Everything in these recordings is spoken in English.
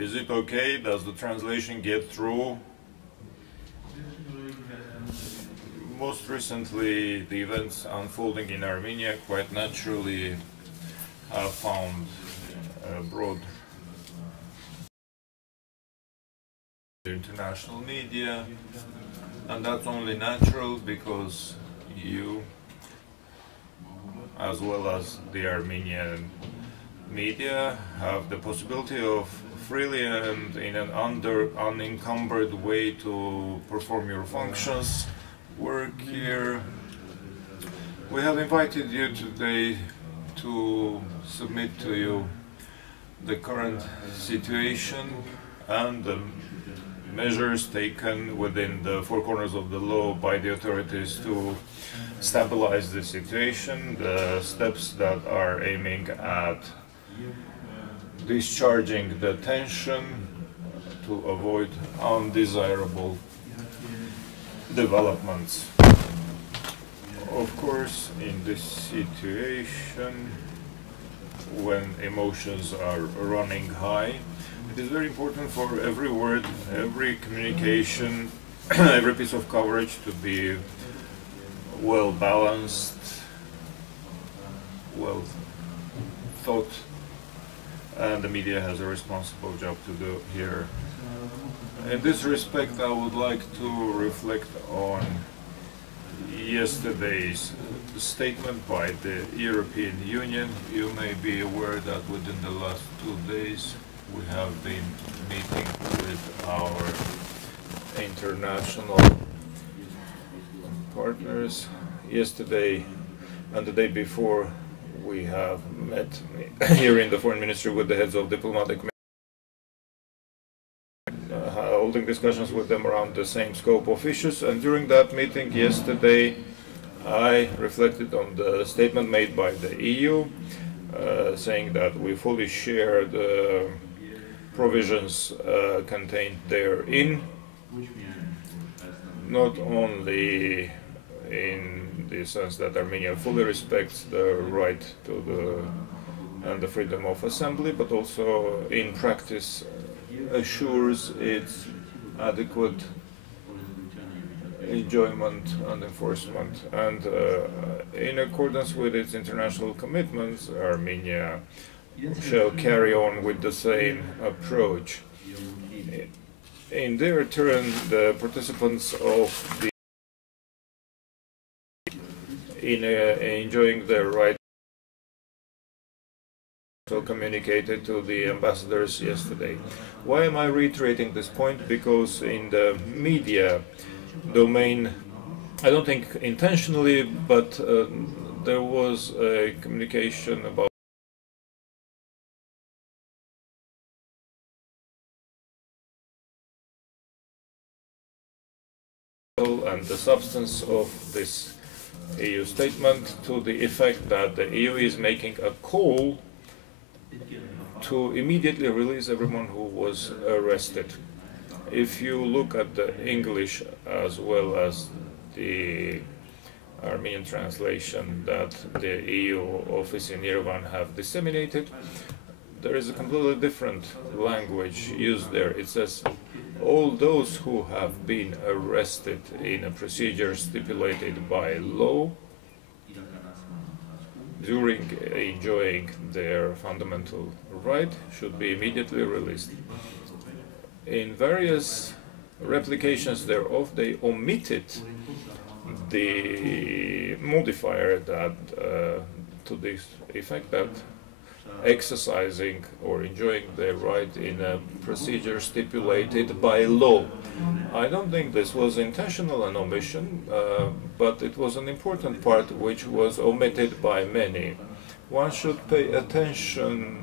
Is it okay? Does the translation get through? Most recently, the events unfolding in Armenia quite naturally have found broad international media, and that's only natural because you, as well as the Armenian media, have the possibility of freely and in an unencumbered way to perform your functions, work here. We have invited you today to submit to you the current situation and the measures taken within the four corners of the law by the authorities to stabilize the situation, the steps that are aiming at discharging the tension to avoid undesirable developments. Of course, in this situation, when emotions are running high, it is very important for every word, every communication, every piece of coverage to be well balanced, well thought, and the media has a responsible job to do here. In this respect, I would like to reflect on yesterday's statement by the European Union. You may be aware that within the last 2 days we have been meeting with our international partners. Yesterday and the day before we have met here in the Foreign Ministry with the heads of diplomatic holding discussions with them around the same scope of issues, and during that meeting yesterday I reflected on the statement made by the EU saying that we fully share the provisions contained therein, not only in the sense that Armenia fully respects the right to the freedom of assembly, but also in practice assures its adequate enjoyment and enforcement. And in accordance with its international commitments, Armenia shall carry on with the same approach. In their turn, the participants of the enjoying their right so communicated to the ambassadors yesterday. Why am I reiterating this point? Because in the media domain, I don't think intentionally, but there was a communication about and the substance of this EU statement to the effect that the EU is making a call to immediately release everyone who was arrested. If you look at the English as well as the Armenian translation that the EU office in Yerevan have disseminated, there is a completely different language used there. It says, all those who have been arrested in a procedure stipulated by law during enjoying their fundamental right should be immediately released. In various replications thereof, they omitted the modifier that to this effect that exercising or enjoying their right in a procedure stipulated by law. I don't think this was intentional an omission, but it was an important part which was omitted by many. One should pay attention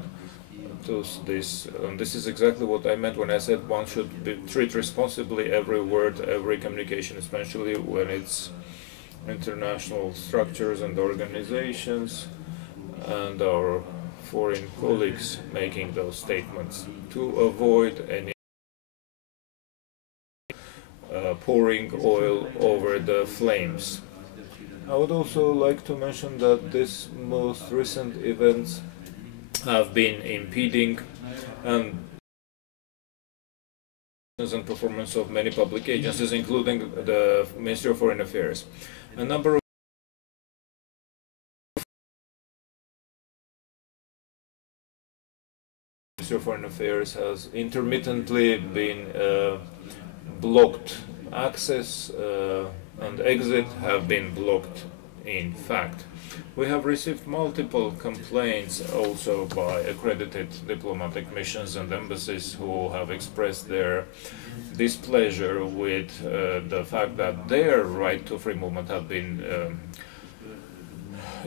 to this, and this is exactly what I meant when I said one should treat responsibly every word, every communication, especially when it's international structures and organizations and our foreign colleagues making those statements, to avoid any pouring oil over the flames. I would also like to mention that these most recent events have been impeding and and performance of many public agencies, including the Ministry of Foreign Affairs. A number of Ministry of Foreign Affairs has intermittently been blocked. Access and exit have been blocked, in fact. We have received multiple complaints also by accredited diplomatic missions and embassies who have expressed their displeasure with the fact that their right to free movement have been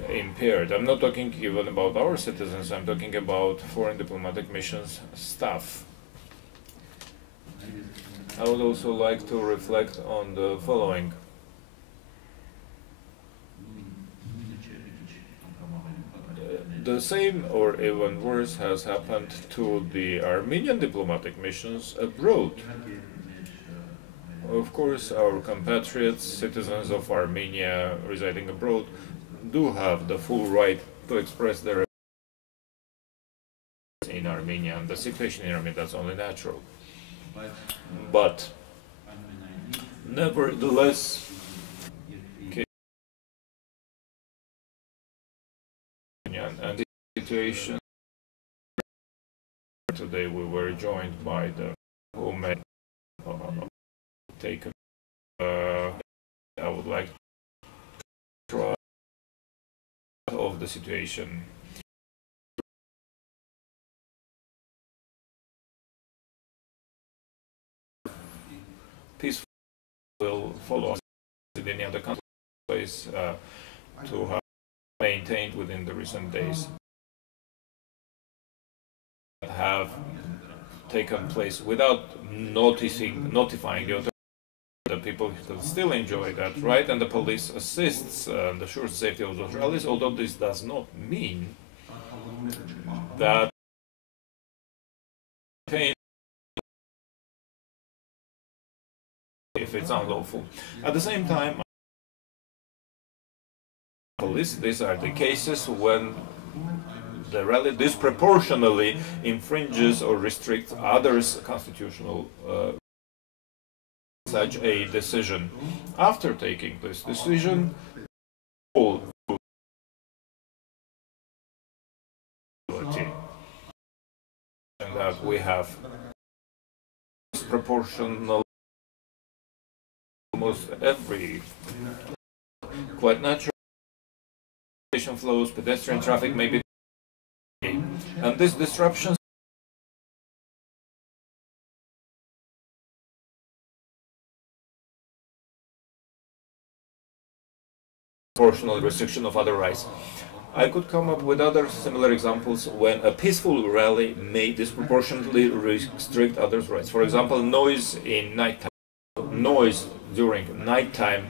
impaired. I'm not talking even about our citizens, I'm talking about foreign diplomatic missions staff. I would also like to reflect on the following. The same or even worse has happened to the Armenian diplomatic missions abroad. Of course, our compatriots, citizens of Armenia residing abroad, do have the full right to express their in Armenia, and the situation in Armenia, that's only natural. But nevertheless, and the situation today, we were joined by the who may take I would like to try of the situation. Peace will follow in any other countries to have maintained within the recent days have taken place without notifying the people who still enjoy that right, and the police assists the sure safety of those rallies, although this does not mean that if it's unlawful. At the same time, police, these are the cases when the rally disproportionately infringes or restricts others' constitutional such a decision. After taking this decision, all and that we have disproportional almost every quite natural flows, pedestrian traffic may be, and this disruption proportional restriction of other rights. I could come up with other similar examples when a peaceful rally may disproportionately restrict others' rights. For example, noise in nighttime, noise during nighttime,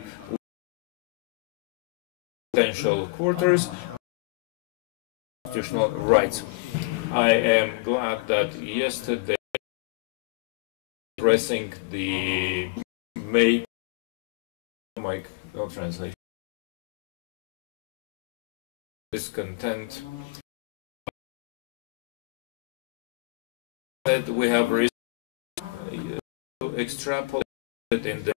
potential quarters, constitutional rights. I am glad that yesterday, addressing the no translation. Discontent that we have extrapolated in the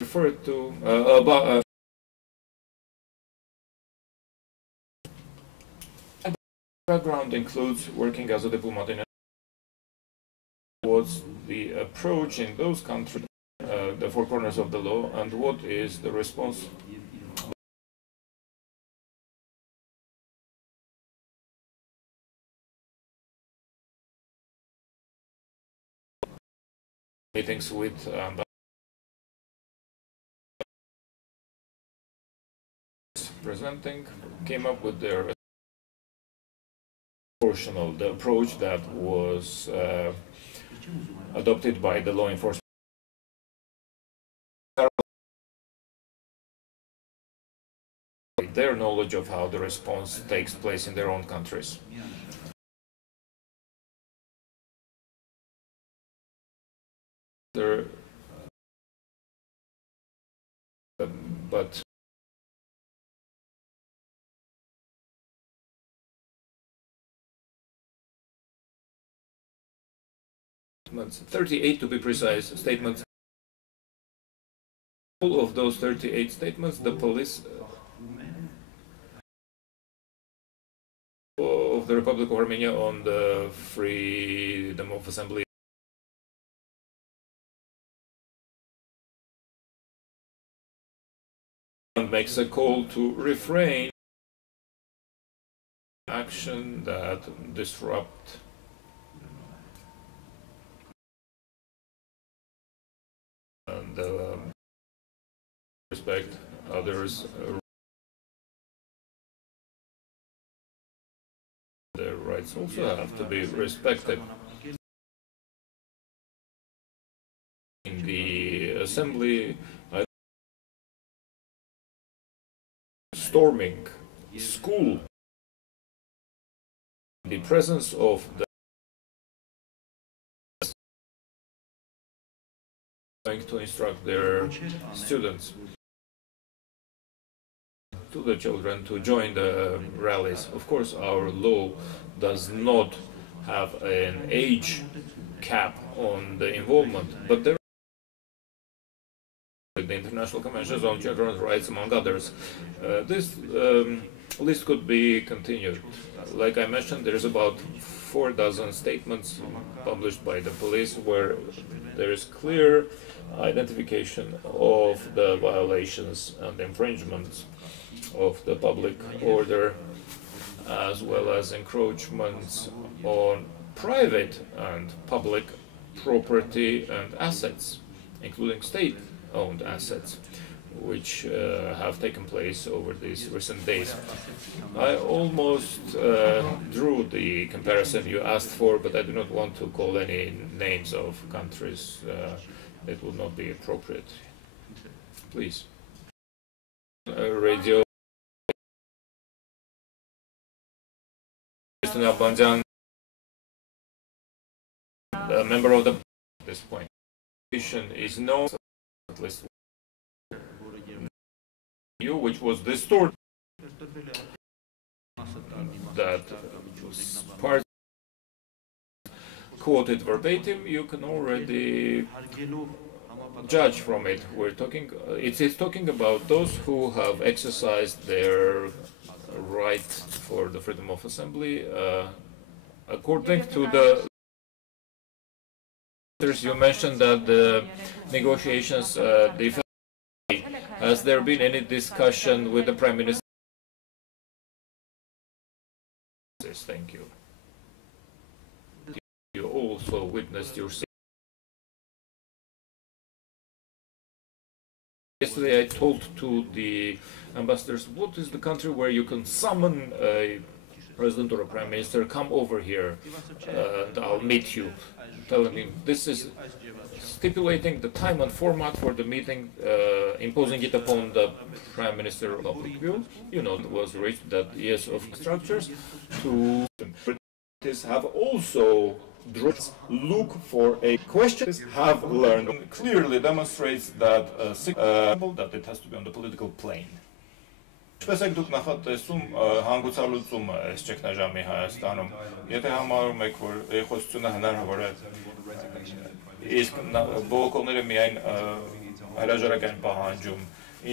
referred to about background includes working as a diplomat in what's the approach in those countries, the four corners of the law, and what is the response meetings with presenting came up with their proportional, the approach that was adopted by the law enforcement. Their knowledge of how the response takes place in their own countries. But 38 to be precise, statements. All of those 38 statements, the police of the Republic of Armenia on the freedom of assembly and makes a call to refrain action that disrupt and respect others. Their rights also have to be respected. In the assembly, storming school, the presence of the going to instruct their students, to the children, to join the rallies. Of course, our law does not have an age cap on the involvement, but there are the International Conventions on Children's Rights, among others. This list could be continued. Like I mentioned, there's about 4 dozen statements published by the police where there is clear identification of the violations and infringements of the public order, as well as encroachments on private and public property and assets, including state-owned assets, which have taken place over these recent days. I almost drew the comparison you asked for, but I do not want to call any names of countries. It would not be appropriate. Please. Radio. Mr. Nalbandian, a member of the at this point. Is known at least you, which was distorted. That part quoted verbatim, you can already judge from it. It is talking about those who have exercised their right for the freedom of assembly according to the. You mentioned that the negotiations. Has there been any discussion with the Prime Minister? Thank you. You also witnessed yourself. Yesterday I told to the ambassadors, what is the country where you can summon a president or a prime minister, come over here and I'll meet you. Telling him this is stipulating the time and format for the meeting, imposing it upon the prime minister of public view. You know, it was reached that yes, of structures to have also look for a question have learned clearly demonstrates that that it has to be on the political plane. Ինչպես եք դուք նախատեսում հանգուցալուծումը այս ճգնաժամի Հայաստանում, եթե համարում եք, որ երկխոսությունը հնարավոր է, իսկ բողոքողները միայն հրաժարակ են պահանջում,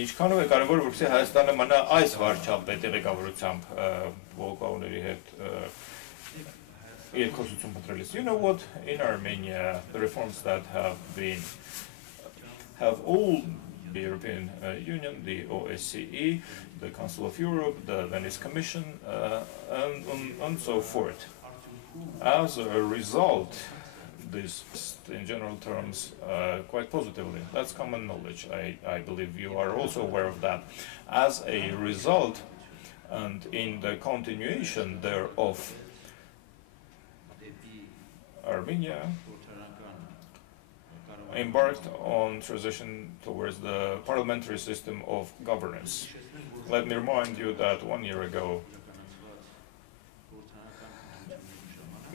ինչքանով է կարևոր, որպեսզի Հայաստանը մնա այս վարչապետի ղեկավարությամբ բողոքողների հետ երկխոսություն փնտրելիս. You know what, in Armenia, the reforms that have all the European Union, the OSCE, the Council of Europe, the Venice Commission, and so forth. As a result, this, in general terms, quite positively. That's common knowledge. I believe you are also aware of that. As a result, and in the continuation thereof, Armenia embarked on transition towards the parliamentary system of governance. Let me remind you that 1 year ago,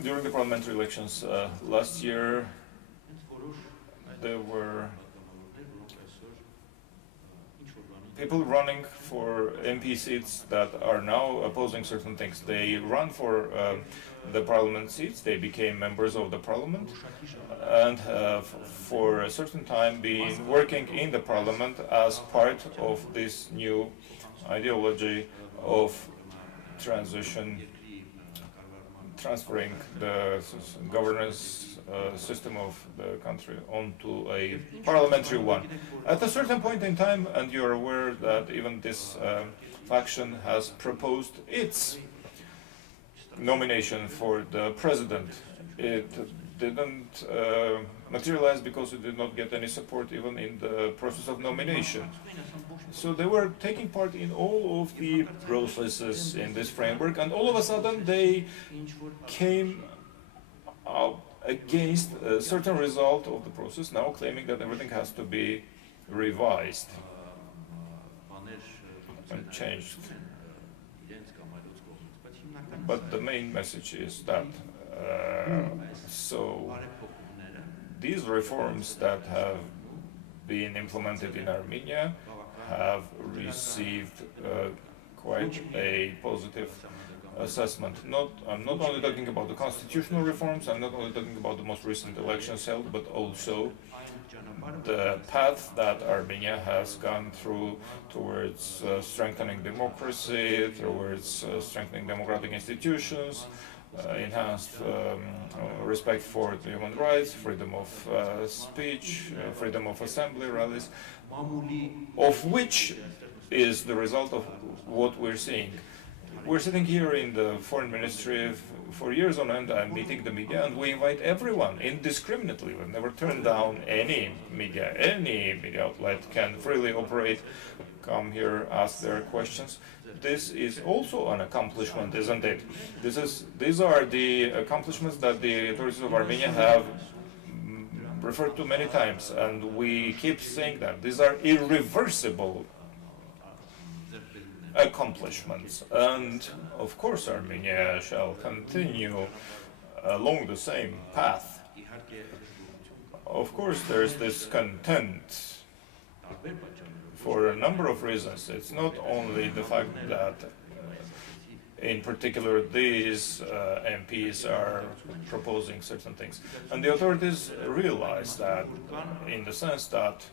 during the parliamentary elections last year, there were people running for MP seats that are now opposing certain things. They run for the parliament seats, they became members of the parliament, and have for a certain time been working in the parliament as part of this new ideology of transition, transferring the governance system of the country onto a parliamentary one. At a certain point in time, and you're aware that even this faction has proposed its nomination for the president. It didn't materialize because it did not get any support even in the process of nomination. So they were taking part in all of the processes in this framework, and all of a sudden they came out against a certain result of the process, now claiming that everything has to be revised and changed. But the main message is that so these reforms that have been implemented in Armenia have received quite a positive assessment. I'm not only talking about the constitutional reforms, I'm not only talking about the most recent elections held, but also the path that Armenia has gone through towards strengthening democracy, towards strengthening democratic institutions, enhanced respect for human rights, freedom of speech, freedom of assembly, rallies, of which is the result of what we're seeing. We're sitting here in the foreign ministry for years on end. I'm meeting the media, and we invite everyone indiscriminately. We've never turned down any media outlet can freely operate, come here, ask their questions. This is also an accomplishment, isn't it? These are the accomplishments that the authorities of Armenia have referred to many times, and we keep saying that these are irreversible accomplishments, and of course Armenia shall continue along the same path. Of course there's discontent for a number of reasons. It's not only the fact that in particular these MPs are proposing certain things, and the authorities realize that in the sense that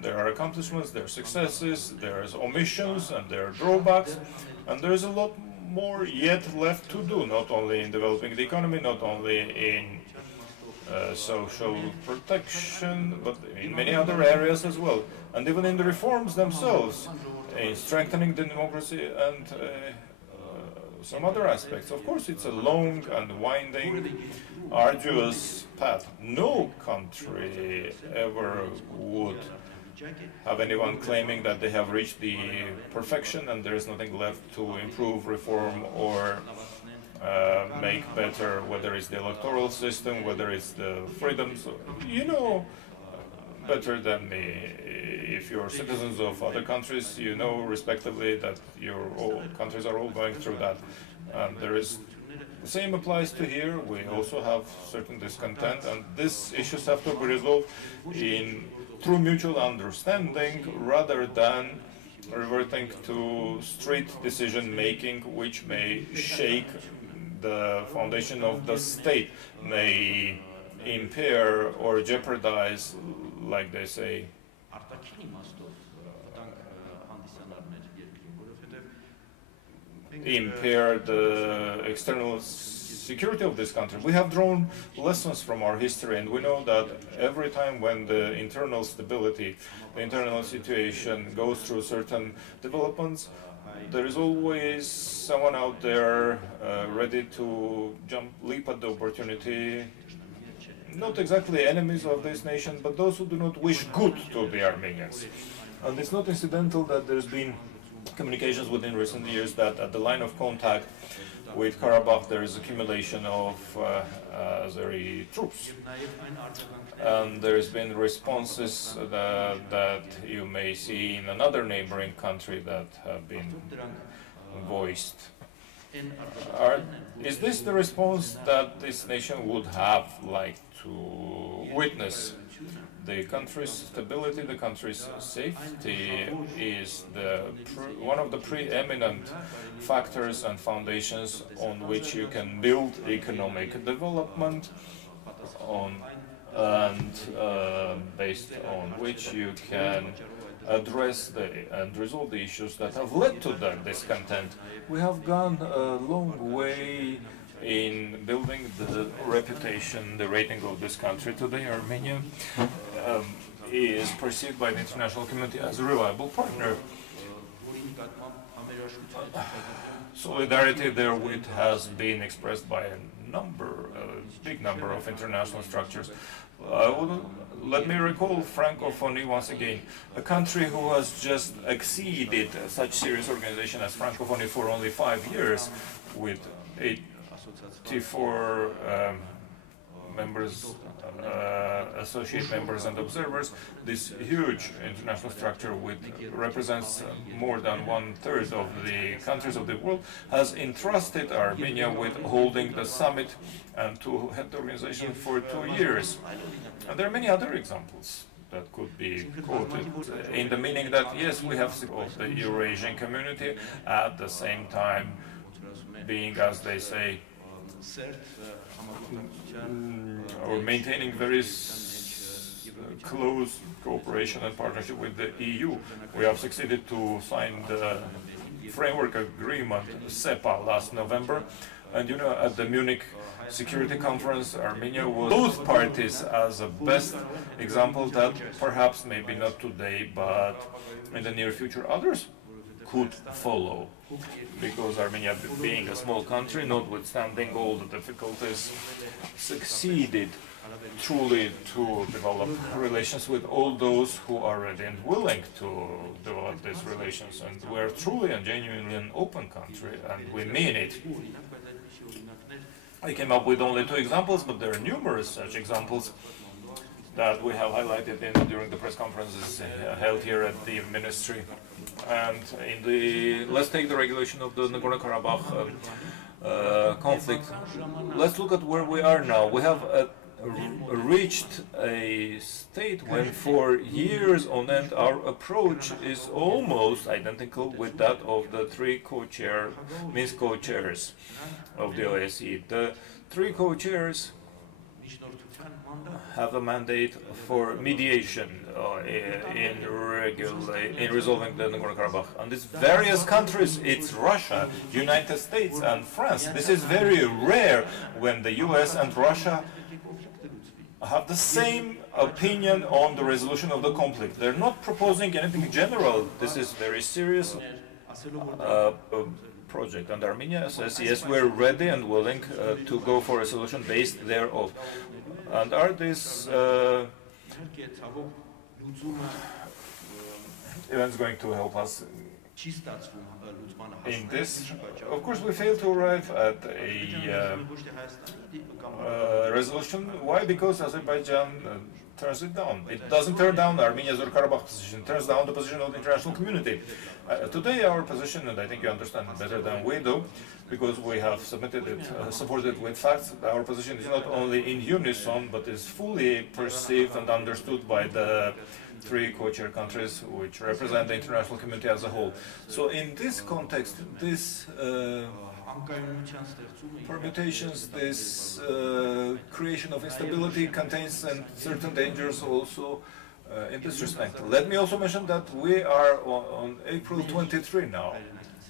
there are accomplishments, there are successes, there's omissions, and there are drawbacks, and there's a lot more yet left to do, not only in developing the economy, not only in social protection, but in many other areas as well, and even in the reforms themselves, in strengthening the democracy and some other aspects. Of course, it's a long and winding, arduous path. No country ever would have anyone claiming that they have reached the perfection and there is nothing left to improve, reform, or make better, whether it's the electoral system, whether it's the freedoms. You know better than me. If you're citizens of other countries, you know respectively that countries are all going through that. And there is the same applies to here. We also have certain discontent, and these issues have to be resolved through mutual understanding rather than reverting to street decision making, which may shake the foundation of the state, may impair or jeopardize, like they say, impair the external security of this country. We have drawn lessons from our history, and we know that every time when the internal stability, the internal situation goes through certain developments, there is always someone out there ready to leap at the opportunity. Not exactly enemies of this nation, but those who do not wish good to the Armenians. And it's not incidental that there's been communications within recent years that at the line of contact with Karabakh there is accumulation of Azeri troops. And there's been responses that you may see in another neighboring country that have been voiced. Is this the response that this nation would have liked to witness? The country's stability, the country's safety is one of the preeminent factors and foundations on which you can build economic development, based on which you can address and resolve the issues that have led to that discontent. We have gone a long way in building the reputation, the rating of this country. Today, Armenia is perceived by the international community as a reliable partner. Solidarity therewith has been expressed by a big number of international structures. Let me recall Francophonie once again, a country who has just exceeded such serious organization as Francophonie for only 5 years, with 84 members, associate members and observers. This huge international structure, which represents more than 1/3 of the countries of the world, has entrusted Armenia with holding the summit and to head the organization for 2 years. And there are many other examples that could be quoted, in the meaning that, yes, we have of the Eurasian community, at the same time being, as they say, or maintaining very close cooperation and partnership with the EU. We have succeeded to sign the framework agreement, SEPA, last November. And you know, at the Munich Security Conference, Armenia was both parties as a best example that perhaps maybe not today, but in the near future others could follow. Because Armenia, being a small country, notwithstanding all the difficulties, succeeded truly to develop relations with all those who are ready and willing to develop these relations. And we're truly and genuinely an open country, and we mean it. I came up with only 2 examples, but there are numerous such examples that we have highlighted during the press conferences held here at the ministry. And let's take the regulation of the Nagorno-Karabakh conflict. Let's look at where we are now. We have reached a state when for years on end our approach is almost identical with that of the 3 Minsk co-chairs of the OSCE. The 3 co-chairs have a mandate for mediation in resolving the Nagorno-Karabakh. And these various countries, it's Russia, United States and France. This is very rare when the US and Russia have the same opinion on the resolution of the conflict. They're not proposing anything general. This is very serious project, and Armenia says, yes, we're ready and willing to go for a solution based thereof. And are these events going to help us in this? Of course, we failed to arrive at a resolution. Why? Because Azerbaijan turns it down. It doesn't turn down Armenia's or Karabakh position, it turns down the position of the international community. Today our position, and I think you understand it better than we do, because we have submitted it, supported with facts, our position is not only in unison, but is fully perceived and understood by the 3 co-chair countries which represent the international community as a whole. So in this context, this permutations, this creation of instability contains certain dangers also in this respect. Let me also mention that we are on April 23 now,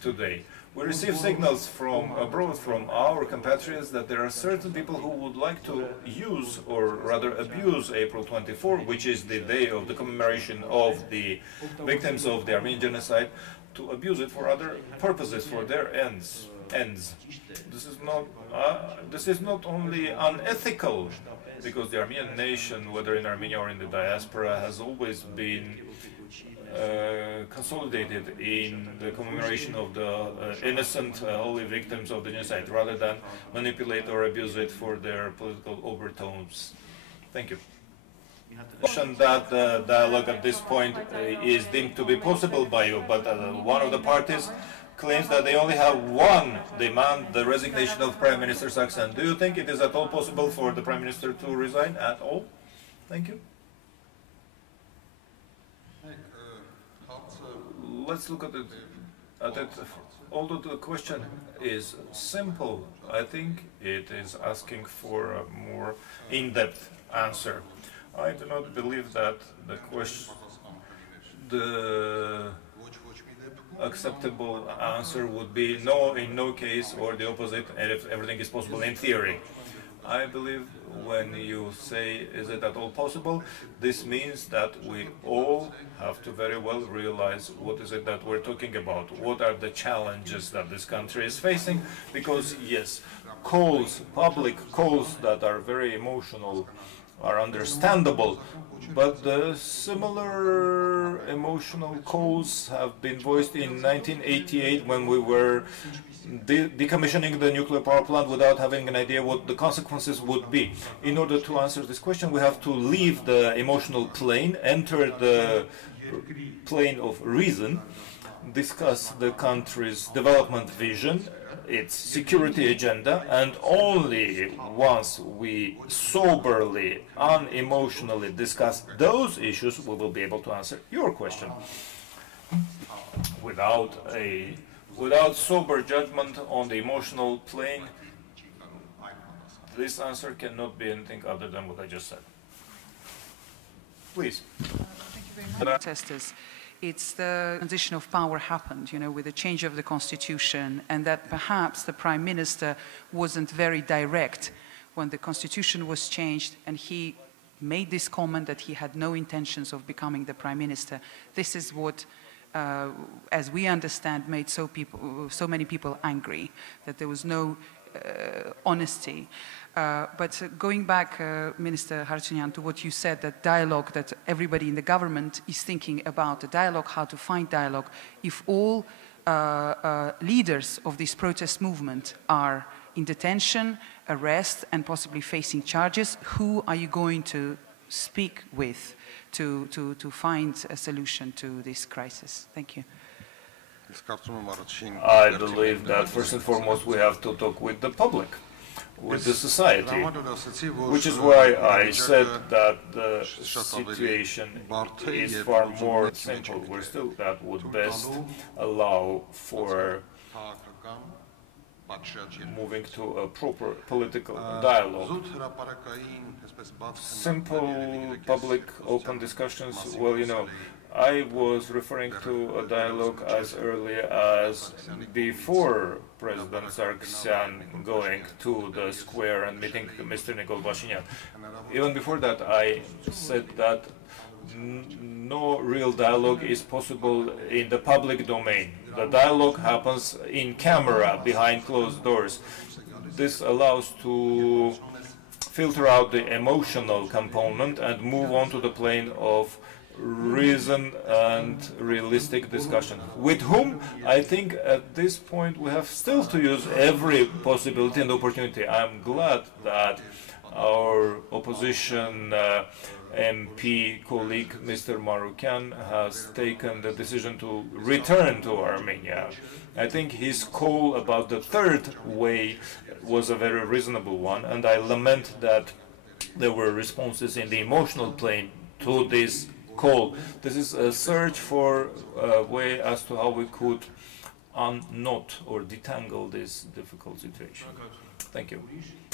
today. We receive signals from abroad, from our compatriots, that there are certain people who would like to use, or rather abuse, April 24, which is the day of the commemoration of the victims of the Armenian genocide, to abuse it for other purposes, for their ends. This is not only unethical, because the Armenian nation, whether in Armenia or in the diaspora, has always been consolidated in the commemoration of the innocent holy victims of the genocide, rather than manipulate or abuse it for their political overtones. Thank you. That the dialogue at this point is deemed to be possible by you, but one of the parties claims that they only have one demand, the resignation of Prime Minister Saksan. Do you think it is at all possible for the Prime Minister to resign at all? Thank you. let's look at it. Although the question is simple, I think it is asking for a more in-depth answer. I do not believe that the acceptable answer would be no in no case, or the opposite, and if everything is possible in theory. I believe when you say, is it at all possible, this means that we all have to very well realize what is it that we're talking about, what are the challenges that this country is facing, because yes, public calls that are very emotional are understandable, but the similar emotional calls have been voiced in 1988 when we were decommissioning the nuclear power plant without having an idea what the consequences would be. In order to answer this question, we have to leave the emotional plane, enter the plane of reason, discuss the country's development vision, its security agenda, and only once we soberly, unemotionally discuss those issues, we will be able to answer your question. Without sober judgment on the emotional plane, this answer cannot be anything other than what I just said. Please. Thank you very much. Protesters. It's the transition of power happened, you know, with the change of the constitution, and that perhaps the prime minister wasn't very direct when the constitution was changed, and he made this comment that he had no intentions of becoming the prime minister. This is what, as we understand, made so many people angry, that there was no honesty. But going back, Minister Harutyunyan, to what you said, that dialogue, that everybody in the government is thinking about the dialogue, how to find dialogue. If all leaders of this protest movement are in detention, arrest, and possibly facing charges, who are you going to speak with to find a solution to this crisis? Thank you. I believe that first and foremost we have to talk with the public, with the society, which is why I said that the situation is far more simple. We're still, that would best allow for moving to a proper political dialogue. Simple, public, open discussions, well, you know, I was referring to a dialogue as early as before President Sargsyan going to the square and meeting Mr. Nalbandian. Even before that, I said that no real dialogue is possible in the public domain. The dialogue happens in camera, behind closed doors. This allows to filter out the emotional component and move on to the plane of reason and realistic discussion. With whom? I think at this point we have still to use every possibility and opportunity. I'm glad that our opposition MP colleague Mr. Marukyan has taken the decision to return to Armenia. I think his call about the third way was a very reasonable one, and I lament that there were responses in the emotional plane to this call. This is a search for a way as to how we could unknot or detangle this difficult situation. Thank you.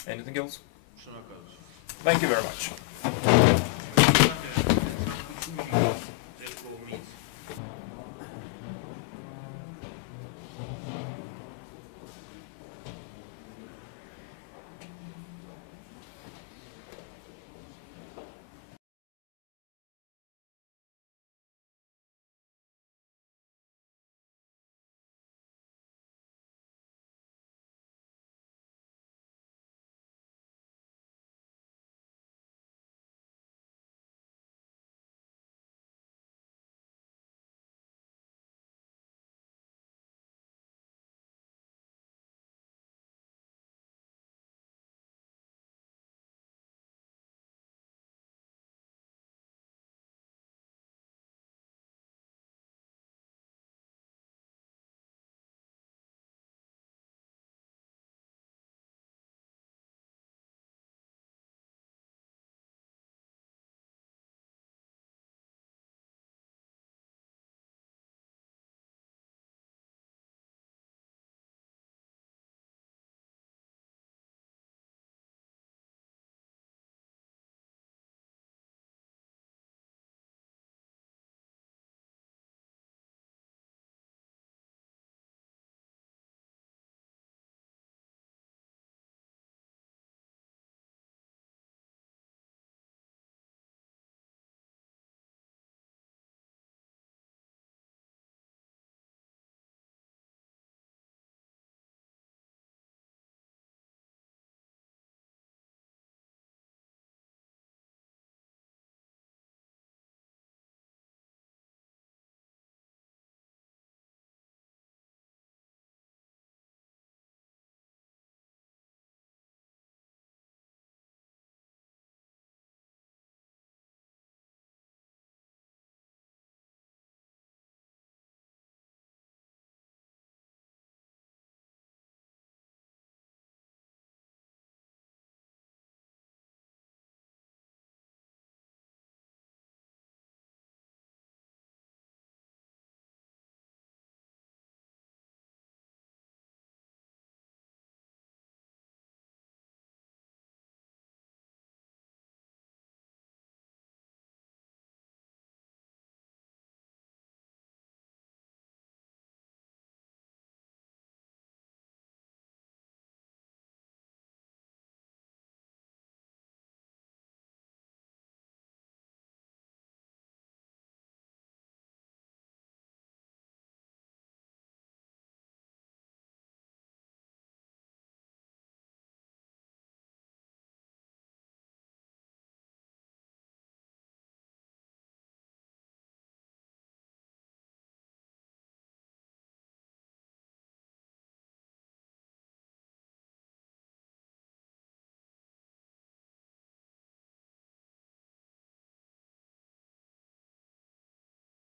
Anything else? Thank you very much.